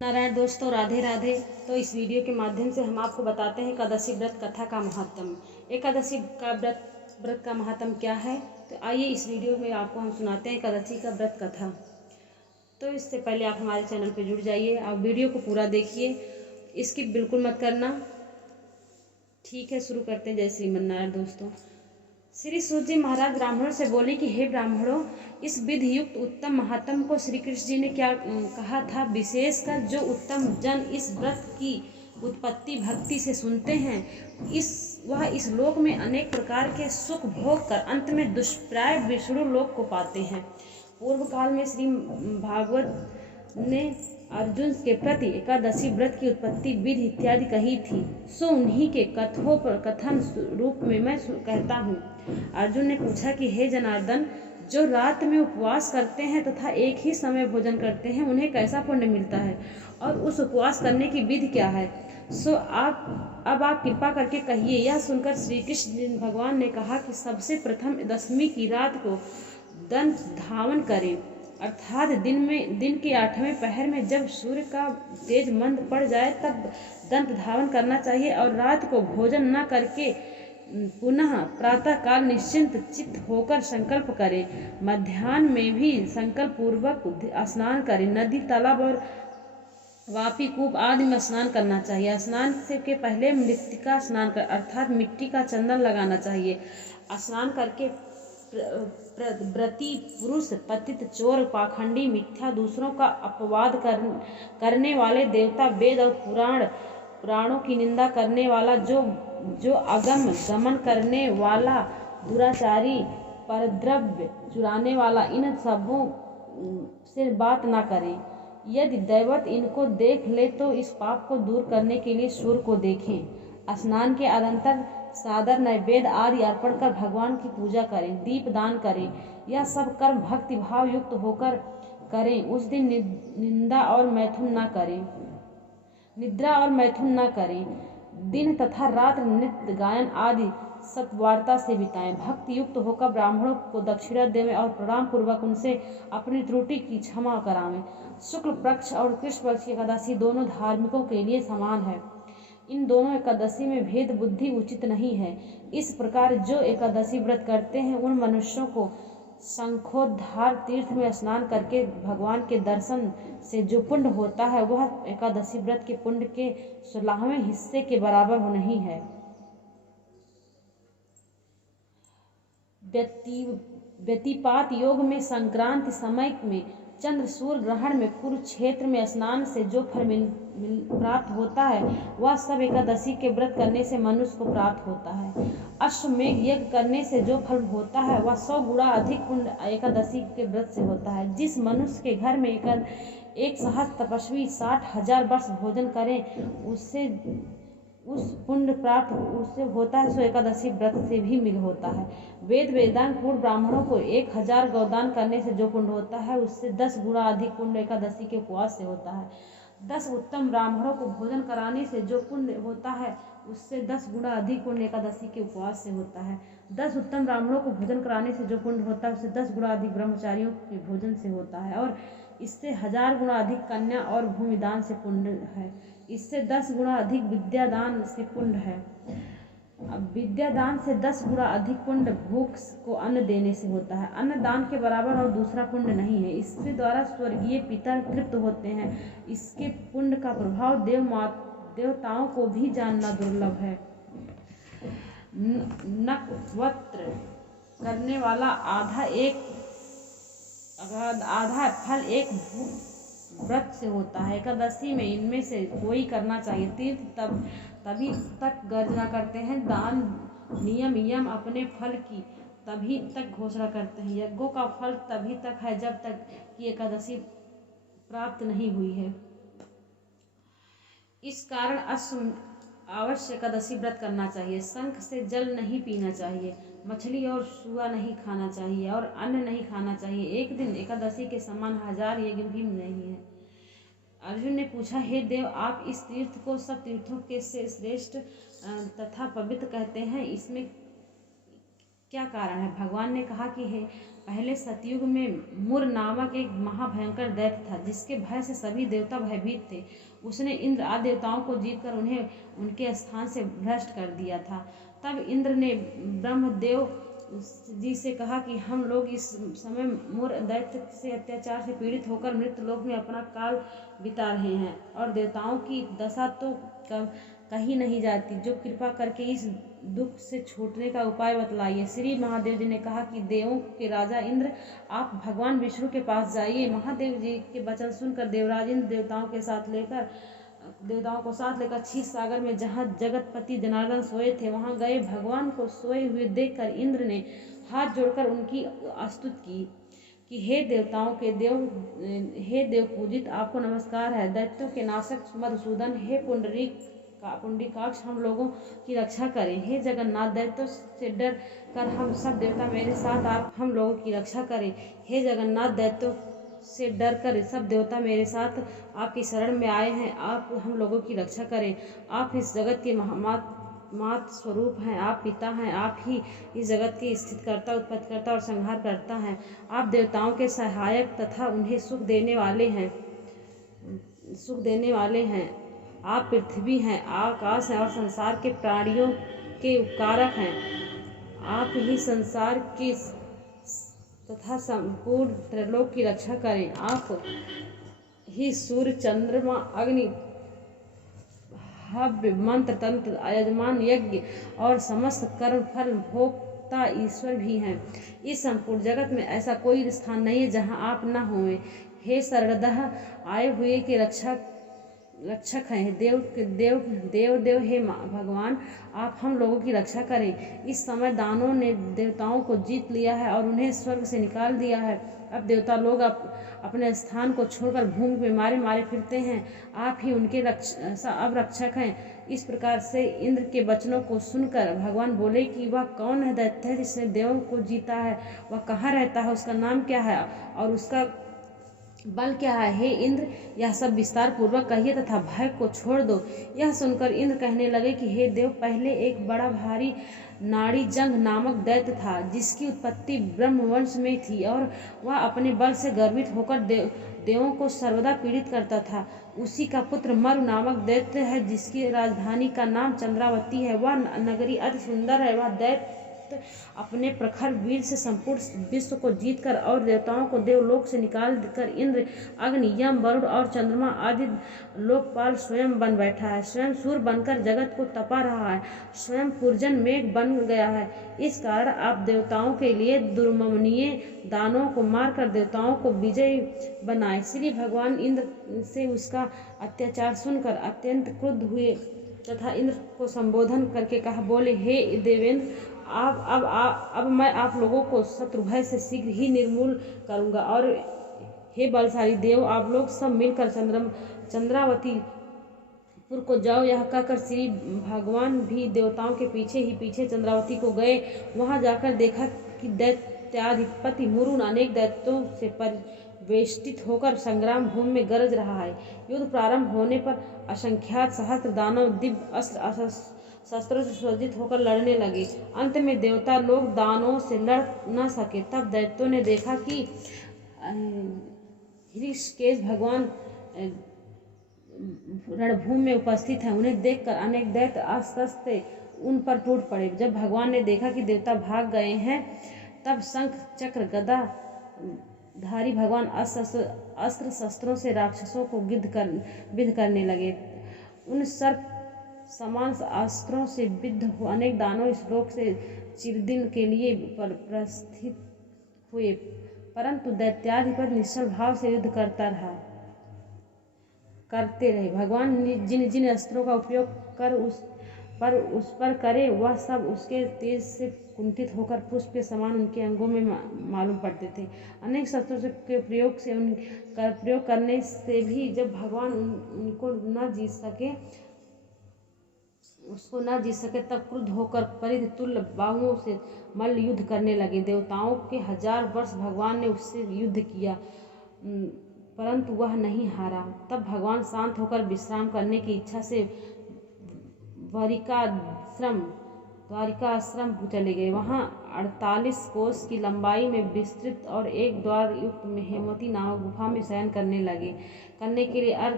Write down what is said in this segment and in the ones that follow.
नारायण दोस्तों, राधे राधे। तो इस वीडियो के माध्यम से हम आपको बताते हैं एकादशी व्रत कथा का महत्व। एकादशी का व्रत का महत्व क्या है, तो आइए इस वीडियो में आपको हम सुनाते हैं एकादशी का व्रत कथा। तो इससे पहले आप हमारे चैनल पर जुड़ जाइए। आप वीडियो को पूरा देखिए, स्किप बिल्कुल मत करना। ठीक है, शुरू करते हैं। जय श्रीमन नारायण दोस्तों। श्री सूत जी महाराज ब्राह्मणों से बोले कि हे ब्राह्मणों, इस विधि युक्त उत्तम महात्म को श्री कृष्ण जी ने क्या कहा था। विशेषकर जो उत्तम जन इस व्रत की उत्पत्ति भक्ति से सुनते हैं, वह इस लोक में अनेक प्रकार के सुख भोग कर अंत में दुष्प्राय विष्णु लोक को पाते हैं। पूर्व काल में श्री भागवत ने अर्जुन के प्रति एकादशी व्रत की उत्पत्ति विधि इत्यादि कही थी, सो उन्हीं के कथन रूप में मैं कहता हूँ। अर्जुन ने पूछा कि हे जनार्दन, जो रात में उपवास करते हैं तथा एक ही समय भोजन करते हैं, उन्हें कैसा पुण्य मिलता है और उस उपवास करने की विधि क्या है। सो अब आप कृपा करके कहिए। यह सुनकर श्री कृष्ण भगवान ने कहा कि सबसे प्रथम दशमी की रात को दंत धावन करें, अर्थात दिन के 8वें पहर में जब सूर्य का तेज मंद पड़ जाए तब दंत धावन करना चाहिए और रात को भोजन न करके पुनः प्रातः काल निश्चिंत चित्त होकर संकल्प करें। मध्याह्न में भी संकल्प पूर्वक स्नान करें। नदी, तालाब और वापी, कूप आदि में स्नान करना चाहिए। स्नान से के पहले मृत्तिका स्नान कर अर्थात मिट्टी का चंदन लगाना चाहिए। स्नान करके व्रती पुरुष, पतित, चोर, पाखंडी, मिथ्या, दूसरों का अपवाद करने वाले, देवता, वेद और पुराणों की निंदा करने वाला, जो अगम गमन करने वाला, दुराचारी, परद्रव्य चुराने वाला, इन सबों से बात ना करें। यदि दैवत इनको देख ले तो इस पाप को दूर करने के लिए सूर्य को देखें। स्नान के अनंतर सादर नैवेद्य आदि अर्पण कर भगवान की पूजा करें। दीप दान करें। यह सब कर्म भक्ति भाव युक्त होकर करें। उस दिन निद्रा और मैथुन न करें। दिन तथा रात नृत्य गायन आदि सत्वार्ता से बिताएं। भक्ति युक्त होकर ब्राह्मणों को दक्षिणा देवें और प्रणाम पूर्वक उनसे अपनी त्रुटि की क्षमा करावें। शुक्ल पक्ष और कृष्ण पक्ष की एकादशी दोनों धार्मिकों के लिए समान है। इन दोनों एकादशी में भेद बुद्धि उचित नहीं है। इस प्रकार जो एकादशी व्रत करते हैं उन मनुष्यों को शंखोद्धार तीर्थ में स्नान करके भगवान के दर्शन से जो पुण्य होता है वह एकादशी व्रत के पुण्य के 16वें हिस्से के बराबर नहीं है। व्यतिपात योग में संक्रांति समय में चंद्र सूर्य ग्रहण में कुरुक्षेत्र में स्नान से जो फल प्राप्त होता है वह सब एकादशी के व्रत करने से मनुष्य को प्राप्त होता है। अश्वमेघ यज्ञ करने से जो फल होता है वह 100 गुना अधिक पुण्य एकादशी के व्रत से होता है। जिस मनुष्य के घर में एक सहस्त्र तपस्वी 60,000 वर्ष भोजन करें उससे उस पुण्य प्राप्त उससे होता है, सो एकादशी व्रत से भी मिल होता है। वेदांत पूर्व ब्राह्मणों को 1000 गौदान करने से जो पुण्य होता है उससे 10 गुना अधिक पुण्य एकादशी के उपवास से होता है। 10 उत्तम ब्राह्मणों को भोजन कराने से जो पुण्य होता है उससे 10 गुना अधिक पुण्य एकादशी के उपवास से होता है। 10 उत्तम ब्राह्मणों को भोजन कराने से जो पुण्य होता है उससे 10 गुना अधिक ब्रह्मचारियों के भोजन से होता है और इससे 1000 गुना अधिक कन्या और भूमिदान से पुण्य है। इससे 10 गुना अधिक विद्यादान से पुण्य है। विद्यादान से 10 गुना अधिक पुण्य भूख को अन्न देने से होता है। अन्न दान के बराबर और दूसरा पुण्य नहीं है। इसके द्वारा स्वर्गीय पितर तृप्त होते हैं। इसके पुण्य का प्रभाव देवताओं को भी जानना दुर्लभ है। नक्वत्र करने वाला आधा फल एक व्रत से होता है। एकादशी में इनमें से कोई करना चाहिए। तीर्थ तभी तक गर्जना करते हैं, दान नियम यम अपने फल की तभी तक घोषणा करते हैं। यज्ञों का फल तभी तक है जब तक कि एकादशी प्राप्त नहीं हुई है। इस कारण अवश्य एकादशी व्रत करना चाहिए। शंख से जल नहीं पीना चाहिए। मछली और सुआ नहीं खाना चाहिए और अन्न नहीं खाना चाहिए। एक दिन एकादशी के समान 1000 यज्ञ भी नहीं है। अर्जुन ने पूछा, हे देव, आप इस तीर्थ को सब तीर्थों के से श्रेष्ठ तथा पवित्र कहते हैं, इसमें क्या कारण है। भगवान ने कहा कि हे पहले सतयुग में मुर नामक एक महाभयंकर दैत्य था, जिसके भय से सभी देवता भयभीत थे। उसने इंद्र आदि देवताओं को जीतकर उन्हें उनके स्थान से भ्रष्ट कर दिया था। तब इंद्र ने ब्रह्मदेव जी से कहा कि हम लोग इस समय मुर दैत्य से अत्याचार से पीड़ित होकर मृत्यु लोक में अपना काल बिता रहे हैं, और देवताओं की दशा तो कही नहीं जाती। जो कृपा करके इस दुख से छूटने का उपाय बतलाइए। श्री महादेव जी ने कहा कि देवों के राजा इंद्र, आप भगवान विष्णु के पास जाइए। महादेव जी के वचन सुनकर देवराज इंद्र देवताओं को साथ लेकर क्षीर सागर में, जहाँ जगतपति जनार्दन सोए थे, वहाँ गए। भगवान को सोए हुए देखकर इंद्र ने हाथ जोड़कर उनकी स्तुति की कि हे देवताओं के देव, हे देव पूजित, आपको नमस्कार है। दैत्यों के नाशक मधुसूदन, हे पुंडरीकाक्ष, हम लोगों की रक्षा करें। हे जगन्नाथ, दैत्यों से डर कर हम सब देवता मेरे साथ आप हम लोगों की रक्षा करें। हे जगन्नाथ, दैत्यों से डर कर सब देवता मेरे साथ आपकी शरण में आए हैं, आप हम लोगों की रक्षा करें। आप इस जगत के मात स्वरूप हैं, आप पिता हैं, आप ही इस जगत की स्थित करता, उत्पत्ति करता और संहार करता है। आप देवताओं के सहायक तथा उन्हें सुख देने वाले हैं। आप पृथ्वी हैं, आकाश हैं और संसार के प्राणियों के उपकारक हैं। आप ही संसार की तथा संपूर्ण त्रिलोक की रक्षा करें। आप ही सूर्य, चंद्रमा, अग्नि, हव्य, मंत्र, तंत्र, यजमान, यज्ञ और समस्त कर्म फल भोक्ता ईश्वर भी हैं। इस संपूर्ण जगत में ऐसा कोई स्थान नहीं है जहाँ आप न हों। हे शरणदह आए हुए के रक्षक हैं। देव हे भगवान, आप हम लोगों की रक्षा करें। इस समय दानों ने देवताओं को जीत लिया है और उन्हें स्वर्ग से निकाल दिया है। अब देवता लोग अपने स्थान को छोड़कर भूमि में मारे फिरते हैं। आप ही उनके अब रक्षक हैं। इस प्रकार से इंद्र के वचनों को सुनकर भगवान बोले कि वह कौन है दैत्य जिसने देवों को जीता है, वह कहाँ रहता है, उसका नाम क्या है और उसका बल क्या है। हे इंद्र, यह सब विस्तार पूर्वक कहिए तथा भय को छोड़ दो। यह सुनकर इंद्र कहने लगे कि हे देव, पहले एक बड़ा भारी नाड़ीजंग नामक दैत्य था, जिसकी उत्पत्ति ब्रह्मवंश में थी, और वह अपने बल से गर्वित होकर देवों को सर्वदा पीड़ित करता था। उसी का पुत्र मरु नामक दैत्य है, जिसकी राजधानी का नाम चंद्रावती है। वह नगरी अति सुंदर है। वह दैत्य अपने प्रखर वीर से संपूर्ण विश्व को जीतकर और देवताओं को देवलोक से निकाल कर इंद्र, अग्नि, यम, वरुण और चंद्रमा आदि लोकपाल स्वयं बन बैठा है। स्वयं सूर्य बनकर जगत को तपा रहा है। स्वयं पुरजन मेघ बन गया है। इस कारण आप देवताओं के लिए दुर्मनीय दानों को मारकर देवताओं को विजयी बनाए। श्री भगवान इंद्र से उसका अत्याचार सुनकर अत्यंत क्रुद्ध हुए तथा इंद्र को संबोधन करके कहा, बोले, हे देवेंद्र, अब मैं आप लोगों को शत्रु भय से शीघ्र ही निर्मूल करूंगा। और हे बलशाली देव, आप लोग सब मिलकर चंद्रावती पुर को जाओ। यह कहकर श्री भगवान भी देवताओं के पीछे चंद्रावती को गए। वहां जाकर देखा कि दैत्याधिपति मुरुन अनेक दैत्यों से परिवेष्टित होकर संग्राम भूमि में गरज रहा है। युद्ध प्रारंभ होने पर असंख्यात सहस्त्र दानव दिव्य शस्त्रों से सज्जित होकर लड़ने लगे। अंत में देवता लोग दानवों से लड़ न सके। तब दैत्यों ने देखा कि ऋषिकेश भगवान रणभूमि में उपस्थित हैं। उन्हें देखकर अनेक दैत्य अस्त्र उन पर टूट पड़े। जब भगवान ने देखा कि देवता भाग गए हैं, तब शंख, चक्र, गदा धारी भगवान अस्त्र शस्त्रों से राक्षसों को विद्ध करने लगे। उन सर्प समान अस्त्रों से विद्ध हो अनेक दानव इस लोक से चिरदिन के लिए प्रस्थित हुए, परंतु दैत्याधिपति निश्चल भाव से युद्ध करते रहे। भगवान जिन अस्त्रों का उपयोग उस पर करे, वह सब उसके तेज से कुंठित होकर पुष्प के समान उनके अंगों में मालूम पड़ते थे। अनेक शस्त्रों के प्रयोग करने से भी जब भगवान उसको न जीत सके तब क्रुद्ध होकर परिध तुल्य बाहुओं से मल्ल युद्ध करने लगे। देवताओं के 1000 वर्ष भगवान ने उससे युद्ध किया, परंतु वह नहीं हारा। तब भगवान शांत होकर विश्राम करने की इच्छा से वरिकाश्रम द्वारिका आश्रम चले गए। वहाँ 48 कोस की लंबाई में विस्तृत और एक द्वार युक्त हेमवती नामक गुफा में शयन करने के लिए अर्थ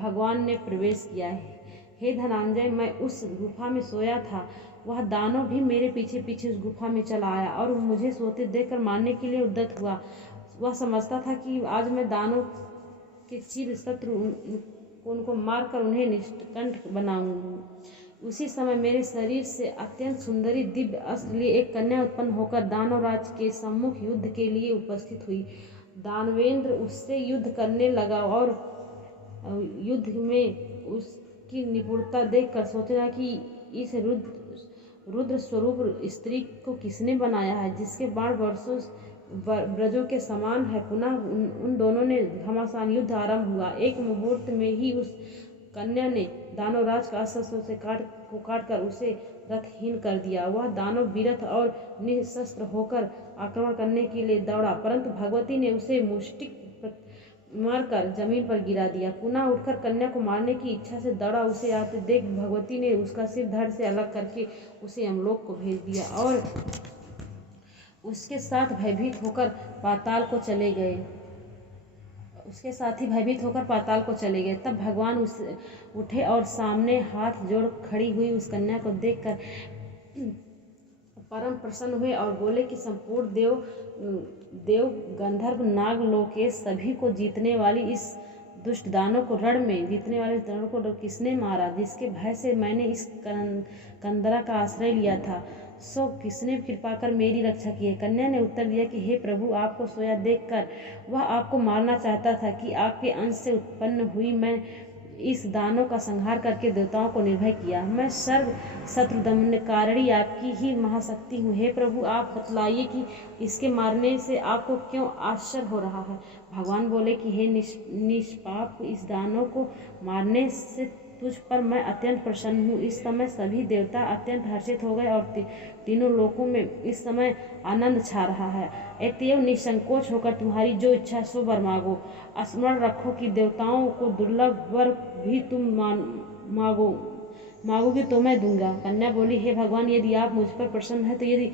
भगवान ने प्रवेश किया है। हे धनंजय, मैं उस गुफा में सोया था। वह दानव भी मेरे पीछे पीछे उस गुफा में चला आया और मुझे सोते देखकर मारने के लिए उद्यत हुआ। वह समझता था कि आज मैं दानव के चिर शत्रु उनको मारकर उन्हें निष्कंठ बनाऊंगा। उसी समय मेरे शरीर से अत्यंत सुंदरी दिव्य अस्त्र लिए एक कन्या उत्पन्न होकर दानवराज के सम्मुख युद्ध के लिए उपस्थित हुई। दानवेंद्र उससे युद्ध करने लगा और युद्ध में उसकी निपुणता देखकर सोचा कि इस रुद्र स्वरूप स्त्री को किसने बनाया है, जिसके बाण वर्षों ब्रजों के समान है। पुनः उन दोनों ने घमासान युद्ध आरंभ हुआ। एक मुहूर्त में ही उस कन्या ने दानवराज का अस्त्र से काट कर उसे रथहीन कर दिया। वह दानव विरथ और निशस्त्र होकर आक्रमण करने के लिए दौड़ा, परंतु भगवती ने उसे मुष्टिक मारकर जमीन पर गिरा दिया। पुनः उठकर कन्या को मारने की इच्छा से दौड़ा। उसे आते देख भगवती ने उसका सिर धड़ से अलग करके उसे यमलोक को भेज दिया और उसके साथ भयभीत होकर पाताल को चले गए। उसके साथी भयभीत होकर पाताल को चले गए। तब भगवान उठे और सामने हाथ जोड़ खड़ी हुई उस कन्या को देखकर परम प्रसन्न हुए और बोले कि संपूर्ण देव गंधर्व नाग लोकेश सभी को जीतने वाली इस दुष्ट दानव को रण में जीतने वाले दानव को किसने मारा, जिसके भय से मैंने इस कंदरा का आश्रय लिया था, सो किसने कृपा कर मेरी रक्षा की है। कन्या ने उत्तर दिया कि हे प्रभु, आपको सोया देखकर वह आपको मारना चाहता था कि आपके अंश से उत्पन्न हुई मैं इस दानव का संहार करके देवताओं को निर्भय किया। मैं सर्व शत्रुदमनकारिणी आपकी ही महाशक्ति हूँ। हे प्रभु, आप बतलाइए कि इसके मारने से आपको क्यों आश्चर्य हो रहा है। भगवान बोले कि हे निष्पाप, इस दानव को मारने से तुझ पर मैं अत्यंत प्रसन्न हूँ। इस समय सभी देवता अत्यंत हर्षित हो गए और तीनों लोकों में इस समय आनंद छा रहा है। अतएव निसंकोच होकर तुम्हारी जो इच्छा सो वर मांगो। स्मरण रखो कि देवताओं को दुर्लभ वर भी तुम मांगोगे तो मैं दूंगा। कन्या बोली, हे भगवान, यदि आप मुझ पर प्रसन्न है तो यदि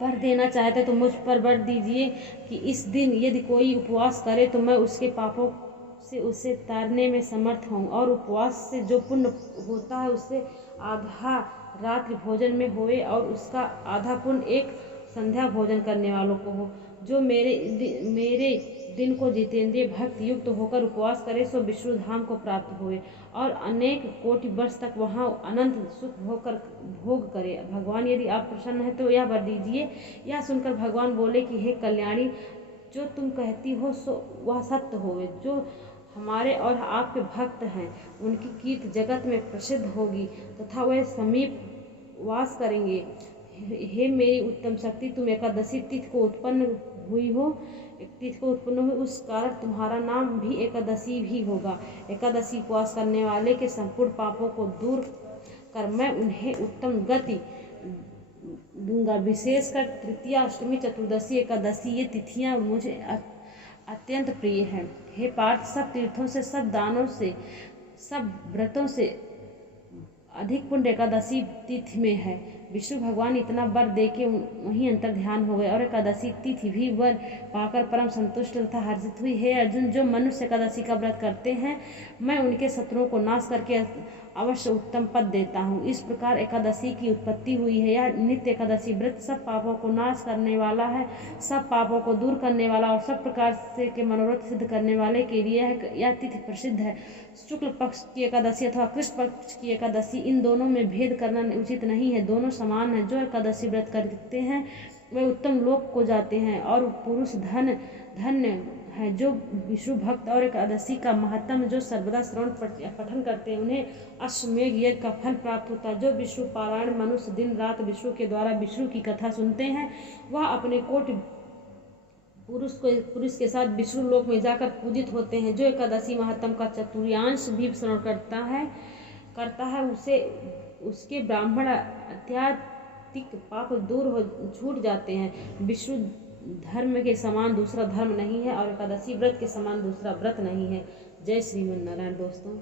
वर देना चाहते तो मुझ पर वर दीजिए कि इस दिन यदि कोई उपवास करे तो मैं उसके पापों से उसे तारने में समर्थ हूँ, और उपवास से जो पुण्य होता है उससे आधा रात्रि भोजन में होए और उसका आधा पुण्य एक संध्या भोजन करने वालों को हो। जो मेरे दिन को जितेंद्रिय भक्त युक्त होकर उपवास करे सो विष्णु धाम को प्राप्त होए और अनेक कोटि वर्ष तक वहाँ अनंत सुख भोग करे। भगवान, यदि आप प्रसन्न हैं तो यह वर दीजिए। यह सुनकर भगवान बोले कि हे कल्याणी, जो तुम कहती हो सो वह सत्य होवे। जो हमारे और आपके भक्त हैं उनकी कीर्ति जगत में प्रसिद्ध होगी तथा वह समीप वास करेंगे। हे मेरी उत्तम शक्ति, तुम एकादशी तिथि को उत्पन्न हुई, उस कारण तुम्हारा नाम भी एकादशी भी होगा। एकादशी उपवास करने वाले के संपूर्ण पापों को दूर कर मैं उन्हें उत्तम गति दूंगा। विशेषकर तृतीया, अष्टमी, चतुर्दशी, एकादशी ये तिथियां मुझे अत्यंत प्रिय हैं। हे पार्थ, सब तीर्थों से, सब दानों से, सब व्रतों से अधिक पुण्य एकादशी तिथि में है। विष्णु भगवान इतना वर दे के वहीं अंतर ध्यान हो गए और एकादशी तिथि भी वर पाकर परम संतुष्ट तथा हर्षित हुई। हे अर्जुन, जो मनुष्य एकादशी का व्रत करते हैं मैं उनके शत्रुओं को नाश करके अवश्य उत्तम पद देता हूँ। इस प्रकार एकादशी की उत्पत्ति हुई है। यह नित्य एकादशी व्रत सब पापों को नाश करने वाला है, सब पापों को दूर करने वाला और सब प्रकार से के मनोरथ सिद्ध करने वाले के लिए यह तिथि प्रसिद्ध है। शुक्ल पक्ष की एकादशी अथवा कृष्ण पक्ष की एकादशी, इन दोनों में भेद करना उचित नहीं है। दोनों समान है। जो एकादशी व्रत करते हैं वे उत्तम लोक को जाते हैं और पुरुष धन्य है। जो विष्णु भक्त और एकादशी का महत्म जो सर्वदा श्रवण पठन करते हैं उन्हें अश्वमेध यज्ञ का फल प्राप्त होता है। जो विष्णु पारायण मनुष्य दिन रात विष्णु के द्वारा विष्णु की कथा सुनते हैं वह अपने कोटि पुरुष के साथ विष्णु लोक में जाकर पूजित होते हैं। जो एकादशी महत्म का चतुर्थांश भी श्रवण करता है उसके ब्राह्मण अत्याधिक पाप दूर छूट जाते हैं। विष्णु धर्म के समान दूसरा धर्म नहीं है और एकादशी व्रत के समान दूसरा व्रत नहीं है। जय श्रीमन नारायण दोस्तों।